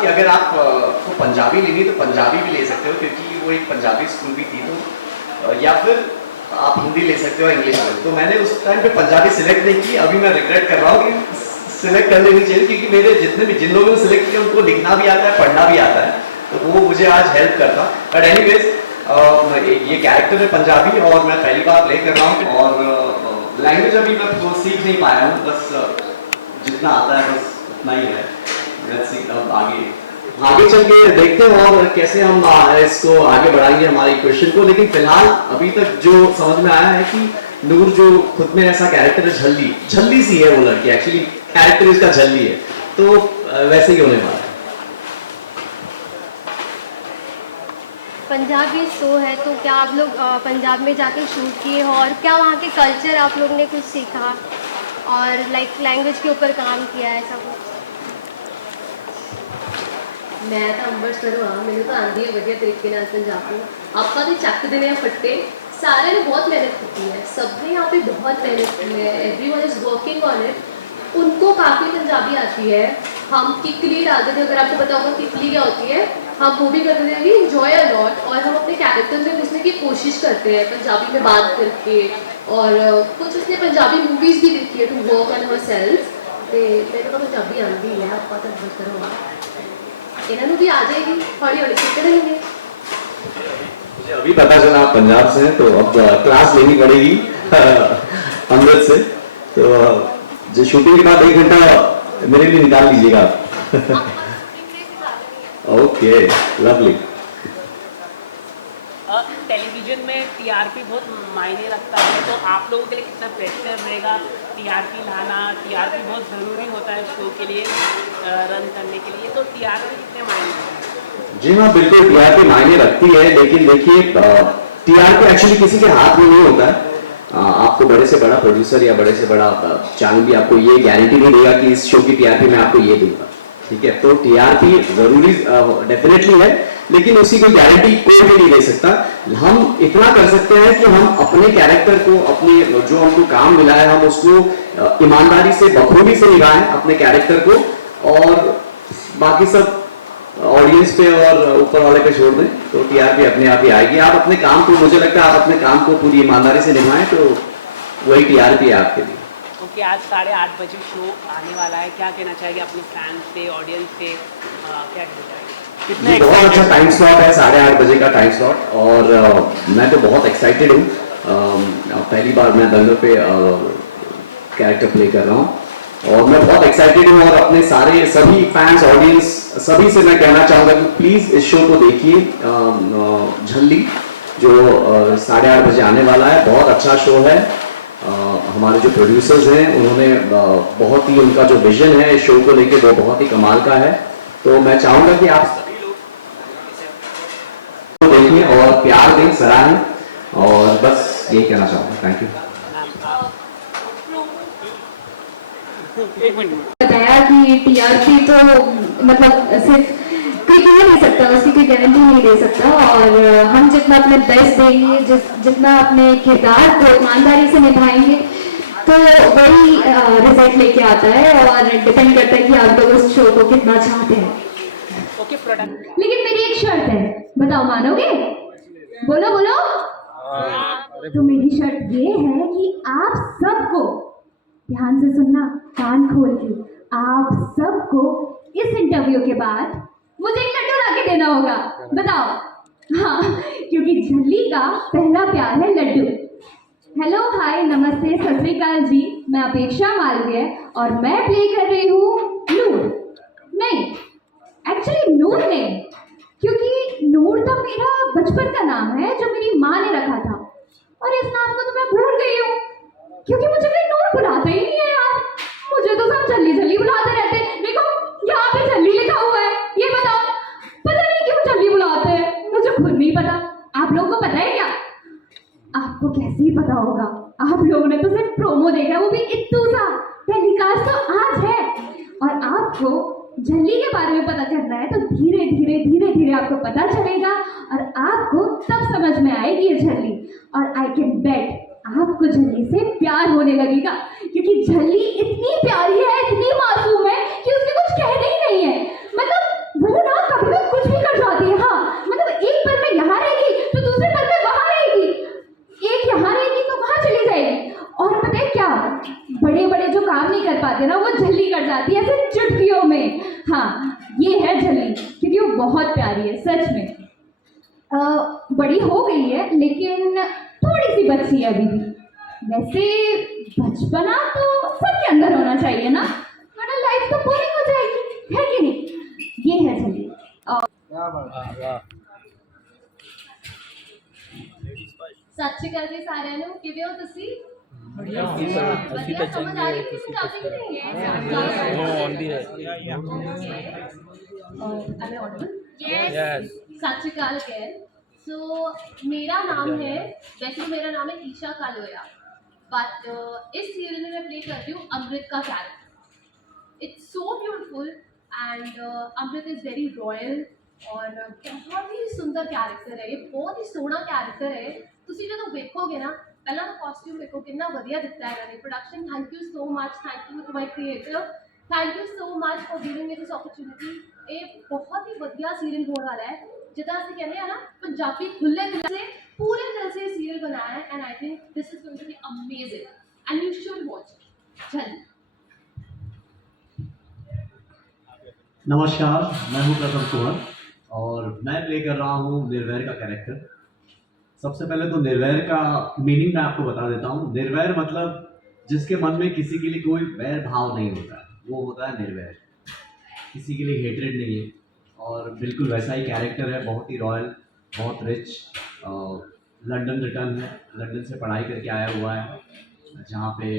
कि अगर आप को पंजाबी लेनी तो पंजाबी भी ले सकते हो, क्योंकि वो एक पंजाबी स्कूल भी थी, तो या फिर आप हिंदी ले सकते हो, इंग्लिश में। तो मैंने उस टाइम पे पंजाबी सिलेक्ट नहीं की। अभी मैं रिग्रेट कर रहा हूँ कि सिलेक्ट कर लेनी चाहिए, क्योंकि मेरे जिन लोगों ने सिलेक्ट किया उनको लिखना भी आता है, पढ़ना भी आता है, तो वो मुझे आज हेल्प करता। बट एनीवेज ये कैरेक्टर है पंजाबी और मैं पहली बार प्ले कर रहा हूँ, और लैंग्वेज अभी मैं तो सीख नहीं पाया हूँ, बस जितना आता है बस उतना ही है। लेट्स सी अब आगे चल के देखते हैं और कैसे हम इसको आगे बढ़ाएंगे हमारे क्वेश्चन को। लेकिन फिलहाल अभी तक जो समझ में आया है कि नूर जो खुद में ऐसा कैरेक्टर है, झल्ली सी है वो लड़की, एक्चुअली कैरेक्टर इसका झल्ली है, तो वैसे ही होने वाला है। पंजाबी शो है, तो क्या आप लोग पंजाब में जाके शूट किए हो, और क्या वहाँ के कल्चर आप लोग ने कुछ सीखा और लाइक लैंग्वेज के ऊपर काम किया, ऐसा कुछ? मैं तो ਅੰਮ੍ਰਿਤਸਰ हाँ, मैंने तो आँधी है वधिया तरीके नाल पंजाबी। ਆਪਾਂ तो ਚੱਕ देने हैं फट्टे, सारे ने बहुत मेहनत की है, सबने यहाँ पे बहुत मेहनत की है, everyone is working on it. उनको काफ़ी पंजाबी आती है। हम किकली डालते थे, अगर आपको पता होगा किकली क्या होती है, हम वो भी करते थे, वी इन्जॉय अ लॉट। और हम अपने कैरेक्टर में घुसने की कोशिश करते हैं पंजाबी में बात करके, और कुछ उसने पंजाबी मूवीज़ भी देखी है to work on herself. तो मेरे को पंजाबी आती है, आप तो बहुत करो इन्होंने भी आ जाएगी, हौली हौली सीखते रहेंगे। मुझे अभी पता चला आप पंजाब से हैं, तो अब क्लास लेनी पड़ेगी अमृत से। तो जो शूटिंग के बाद 1 घंटा मेरे लिए निकाल लीजिएगा। Okay, lovely. टेलीविजन में टीआरपी बहुत मायने रखता है, तो आप लोगों के लिए कितना प्रेशर रहेगा टीआरपी लाना? टीआरपी बहुत ज़रूरी होता है शो के लिए रन करने के लिए, तो टीआरपी कितने मायने रखता है? जी हाँ, बिल्कुल टीआरपी मायने रखती है, लेकिन देखिए टीआरपी एक्चुअली किसी के हाथ में नहीं होता है। आपको बड़े से बड़ा प्रोड्यूसर या बड़े से बड़ा चैनल भी आपको ये गारंटी नहीं देगा कि इस शो की टीआरपी मैं आपको ये दूंगा, ठीक है? तो टीआरपी जरूरी डेफिनेटली है, लेकिन उसकी कोई गारंटी कोई भी नहीं दे सकता। हम इतना कर सकते हैं कि हम अपने कैरेक्टर को, अपने जो हमको काम मिला है, हम उसको ईमानदारी से, बखूबी से निभाएं अपने कैरेक्टर को, और बाकी सब ऑडियंस पे और ऊपर वाले पे छोड़ दें, तो टीआरपी अपने आप ही आएगी। आप अपने काम को, मुझे लगता है आप अपने काम को पूरी ईमानदारी से निभाएं, तो वही टीआरपी है आपके लिए। ओके, आज 8:30 बजे शो आने वाला है, क्या कहना चाहेंगे अपने फैंस से, ऑडियंस से, क्या कहना चाहेंगे? बहुत अच्छा टाइम स्लॉट है, 8:30 बजे का टाइम स्लॉट, और मैं तो बहुत एक्साइटेड हूँ। पहली बार मैं दंगल पे कैरेक्टर प्ले कर रहा हूँ, और मैं बहुत एक्साइटेड हूँ। और अपने सभी फैंस, ऑडियंस, सभी से मैं कहना चाहूँगा कि प्लीज़ इस शो को देखिए, झल्ली, जो 8:30 बजे आने वाला है। बहुत अच्छा शो है। हमारे जो प्रोड्यूसर्स हैं, उन्होंने बहुत ही, उनका जो विजन है इस शो को लेके वो बहुत ही कमाल का है। तो मैं चाहूँगा कि आप सभी लोग देखिए और प्यार दें, सराहें, और बस यही कहना चाहूँगा। Thank you. बताया कि टीआरपी तो मतलब सिर्फ कोई कह नहीं सकता, उसकी कोई गारंटी नहीं दे सकता, और हम जितना अपने बेस्ट देंगे, जितना अपने किरदार को ईमानदारी से निभाएंगे, तो वही रिजल्ट लेके आता है, और डिपेंड करता है कि आप लोग उस शो को कितना चाहते हैं। Okay, product. लेकिन मेरी एक शर्त है, बताओ मानोगे? बोलो बोलो। तो मेरी शर्त ये है कि आप सबको ध्यान से सुनना, कान खोल के, आप सबको इस इंटरव्यू के बाद मुझे एक लड्डू ला के देना होगा। बताओ। हाँ, क्योंकि झल्ली का पहला प्यार है लड्डू। हेलो, हाय, नमस्ते, सत श्री अकाल जी, मैं अपेक्षा मालवीय और मैं प्ले कर रही हूँ नूर। नहीं, एक्चुअली नूर नहीं, क्योंकि नूर तो मेरा बचपन का नाम है जो मेरी माँ ने रखा था, और इस नाम को तो मैं भूल गई हूँ, क्योंकि मुझे कोई नूर बुलाता ही नहीं है यार। मुझे तो सब झल्ली झल्ली बुलाते रहते हैं। देखो, यहाँ पे झल्ली लिखा हुआ है, ये बताओ पता नहीं क्यों झल्ली बुलाते हैं, मुझे खुद नहीं पता। आप लोगों को पता है क्या? आपको कैसे ही पता होगा, आप लोगों ने तो सिर्फ प्रोमो देखा, वो भी इत्तू सा। टेलीकास्ट तो आज है, और आपको झल्ली के बारे में पता करना है, तो धीरे धीरे धीरे धीरे आपको पता चलेगा, और आपको तब समझ में आएगी ये झल्ली। और आई कैन बेट आपको झल्ली से प्यार होने लगेगा, क्योंकि झल्ली इतनी प्यारी है, इतनी मासूम है कि उसके कुछ कहने ही नहीं है। मतलब वो ये है झल्ली, क्योंकि वो बहुत प्यारी है सच में। बड़ी हो गई है लेकिन थोड़ी सी बच्ची है अभी भी। वैसे बचपना तो सबके अंदर होना चाहिए ना, वरना लाइफ तो बोरिंग हो जाएगी, है कि नहीं। ये है झल्ली। सत श्री अकाल जी सारिਆਂ ਨੂੰ, ਕਿਵੇਂ ਹੋ ਤੁਸੀਂ? ਵਧੀਆ, ਸਮਝ ਆ ਰਹੀ ਹੈ ਪੰਜਾਬੀ ਕਿ ਨਹੀਂ ਹੈ? Am I audible? Yes. सत श्री अकाल again. So मेरा नाम है, वैसे तो मेरा नाम है ईशा कालोया, बट इस सीरियल में मैं प्ले कर रही हूँ अमृत का character. It's so beautiful and Amrit is very royal और बहुत ही सुंदर कैरेक्टर है, ये बहुत ही सोहना कैरेक्टर है। ਤੁਸੀਂ ਜਦੋਂ ਵੇਖੋਗੇ ਨਾ, ਪਹਿਲਾਂ ਤਾਂ ਕਾਸਟਿਊਮ ਵੇਖੋ ਕਿੰਨਾ ਵਧੀਆ ਦਿੱਤਾ ਹੈ ਇਹਨਾਂ ਨੇ, production thank you so much, thank you to my creator, thank you so much for giving me this opportunity. ਇਹ ਬਹੁਤ ਹੀ ਵਧੀਆ सीरियल होने वाला है, जितना ਅਸੀਂ ਕਹਿੰਦੇ ਆ ਨਾ ਪੰਜਾਬੀ खुले दिल से पूरे दिल से सीरियल बनाया है and I think this is going to be amazing and you should watch it. चलिए। नमस्कार, मैं हूं प्रथम कुमार और मैं प्ले कर रहा हूं निर्वैर का कैरेक्टर। सबसे पहले तो निर्वैर का मीनिंग मैं आपको बता देता हूं। निर्वैर मतलब जिसके मन में किसी के लिए कोई वैर भाव नहीं होता, वो होता है निर्वैर। किसी के लिए हेट्रेड नहीं है और बिल्कुल वैसा ही कैरेक्टर है, बहुत ही रॉयल, बहुत रिच। लंदन रिटर्न है, लंदन से पढ़ाई करके आया हुआ है, जहाँ पे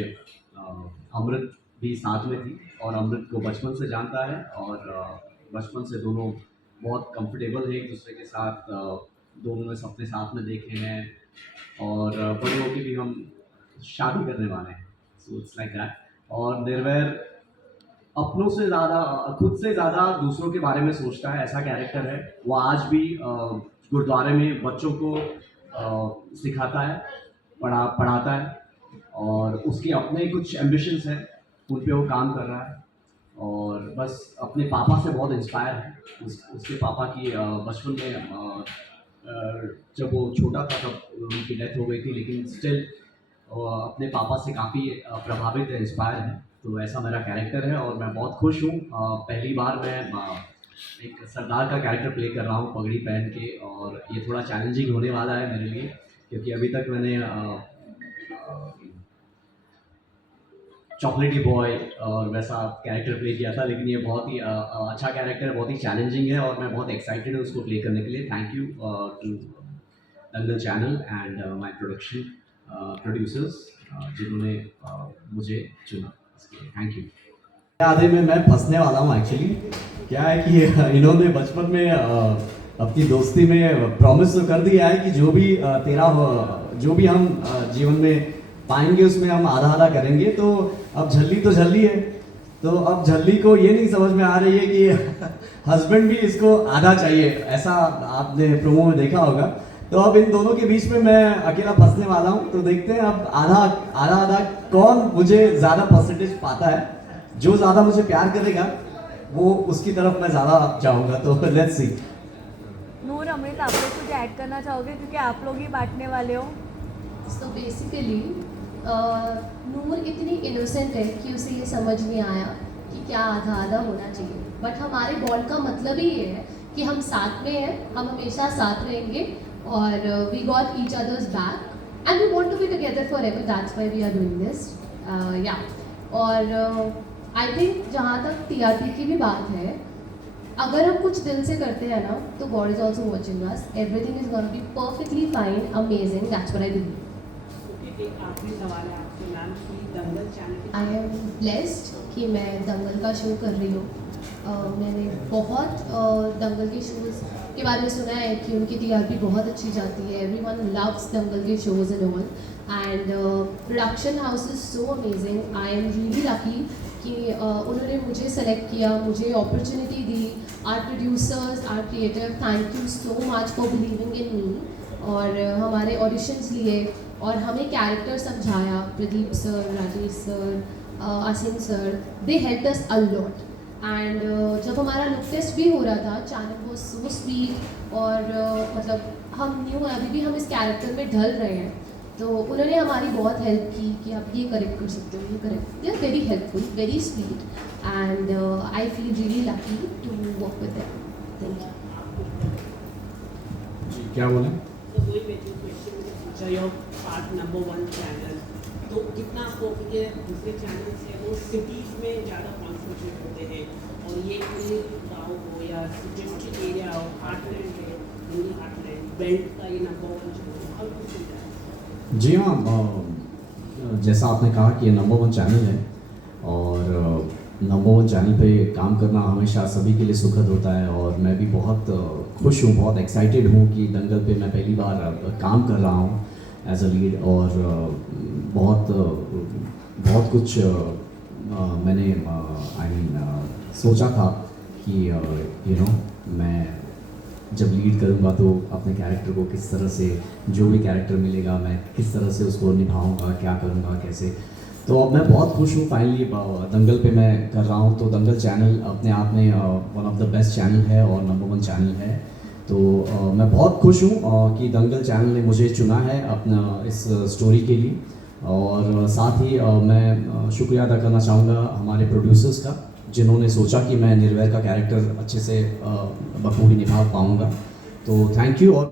अमृत भी साथ में थी और अमृत को बचपन से जानता है और बचपन से दोनों बहुत कंफर्टेबल है एक दूसरे के साथ। दोनों ने सपने साथ में देखे हैं और बड़े होकर भी हम शादी करने वाले हैं, सो इट्स लाइक दैट। और निर्वैर अपनों से ज़्यादा, खुद से ज़्यादा दूसरों के बारे में सोचता है, ऐसा कैरेक्टर है। वो आज भी गुरुद्वारे में बच्चों को सिखाता है, पढ़ाता है और उसके अपने कुछ एम्बिशंस हैं, उन पे वो काम कर रहा है और बस अपने पापा से बहुत इंस्पायर है। उसके पापा की बचपन में जब वो छोटा था तब उनकी डेथ हो गई थी, लेकिन स्टिल अपने पापा से काफ़ी प्रभावित है, इंस्पायर है। तो ऐसा मेरा कैरेक्टर है और मैं बहुत खुश हूँ। पहली बार मैं एक सरदार का कैरेक्टर प्ले कर रहा हूँ पगड़ी पहन के, और ये थोड़ा चैलेंजिंग होने वाला है मेरे लिए, क्योंकि अभी तक मैंने चॉकलेटी बॉय और वैसा कैरेक्टर प्ले किया था, लेकिन ये बहुत ही अच्छा कैरेक्टर है, बहुत ही चैलेंजिंग है और मैं बहुत एक्साइटेड हूँ उसको प्ले करने के लिए। Thank you to Dangal channel and my production producers जिन्होंने मुझे चुना, थैंक यू। आधे में मैं फंसने वाला हूँ एक्चुअली। क्या है कि इन्होंने बचपन में अपनी दोस्ती में प्रॉमिस तो कर दिया है कि जो भी हम जीवन में पाएंगे उसमें हम आधा आधा करेंगे। तो अब झल्ली तो झल्ली है, तो अब झल्ली को ये नहीं समझ में आ रही है कि हस्बैंड भी इसको आधा चाहिए, ऐसा आपने प्रोमो में देखा होगा। तो अब इन दोनों के बीच में मैं अकेला फंसने वाला हूँ। तो देखते हैं अब आधा कौन मुझे ज़्यादा परसेंटेज पाता है। जो ज़्यादा मुझे प्यार करेगा वो उसकी तरफ मैं ज़्यादा जाऊँगा। तो लेट्स सी। नूर, अमृत, आप लोग कुछ ऐड करना चाहोगे क्योंकि आप लोग ही बांटने वाले हो? तो बेसिकली नूर इतनी इनोसेंट है कि उसे ये समझ नहीं आया कि क्या आधा आधा होना चाहिए, बट हमारे बॉन्ड का मतलब ही ये है कि हम साथ में हैं, हम हमेशा साथ रहेंगे और we got each others back and we want to be together for ever, that's why we are doing this. Yeah और आई थिंक जहाँ तक टीआरपी की भी बात है, अगर हम कुछ दिल से करते हैं ना तो God is also watching us, everything is gonna be perfectly fine, amazing, that's what I believe. एक आखिरी सवाल है आपसे मैम कि दंगल चैनल, आई एम ब्लेस्ड कि मैं दंगल का शो कर रही हूँ। मैंने बहुत दंगल के शोज़ के बारे में सुना है कि उनकी टीआरपी बहुत अच्छी जाती है, एवरीवन लव्स दंगल के shows and all, and production house is so amazing. I am really lucky कि उन्होंने मुझे सेलेक्ट किया, मुझे अपॉर्चुनिटी दी। Our producers, our creator, thank you so much for believing in me. और हमारे ऑडिशंस लिए और हमें कैरेक्टर समझाया, Pradeep sir, Rajesh sir, Aseem sir, they helped us a lot. And जब हमारा लुक टेस्ट भी हो रहा था, चैनल वाज सो स्वीट और मतलब हम न्यू, अभी भी हम इस कैरेक्टर में ढल रहे हैं। तो उन्होंने हमारी बहुत हेल्प की कि आप ये करेक्ट कर सकते हो, ये correct, they are very helpful, very sweet, and I feel really lucky to work with them. Thank you. जी क्या बोलें? तो वही बेसिक क्वेश्चन मुझे पूछा, योर पार्ट नंबर 1 चैनल, तो कितना आपको, क्योंकि दूसरे चैनल्स हैं वो सिटीज़ में ज़्यादा कॉन्सेंट्रेट होते हैं और ये कोई गाँव हो या डिस्ट्रिक्ट एरिया हो, हार्टलैंड है, हिंदी हार्टलैंड बेल्ट का ये नंबर 1 चैनल, और कुछ नहीं है। जी हाँ, जैसा आपने कहा कि ये नंबर 1 चैनल है और नंबर 1 चैनल पे काम करना हमेशा सभी के लिए सुखद होता है और मैं भी बहुत खुश हूँ, बहुत एक्साइटेड हूँ कि दंगल पे मैं पहली बार काम कर रहा हूँ एज अ लीड और बहुत कुछ मैंने सोचा था कि मैं जब लीड करूँगा तो अपने कैरेक्टर को किस तरह से, जो भी कैरेक्टर मिलेगा मैं किस तरह से उसको निभाऊंगा, क्या करूँगा, कैसे। तो अब मैं बहुत खुश हूँ फाइनली दंगल पे मैं कर रहा हूँ। तो दंगल चैनल अपने आप में one of the best channel है और नंबर 1 चैनल है। तो मैं बहुत खुश हूँ कि दंगल चैनल ने मुझे चुना है अपना इस स्टोरी के लिए और साथ ही मैं शुक्रिया अदा करना चाहूँगा हमारे प्रोड्यूसर्स का, जिन्होंने सोचा कि मैं निर्वैर का कैरेक्टर अच्छे से बखूबी निभा पाऊँगा। तो थैंक यू। और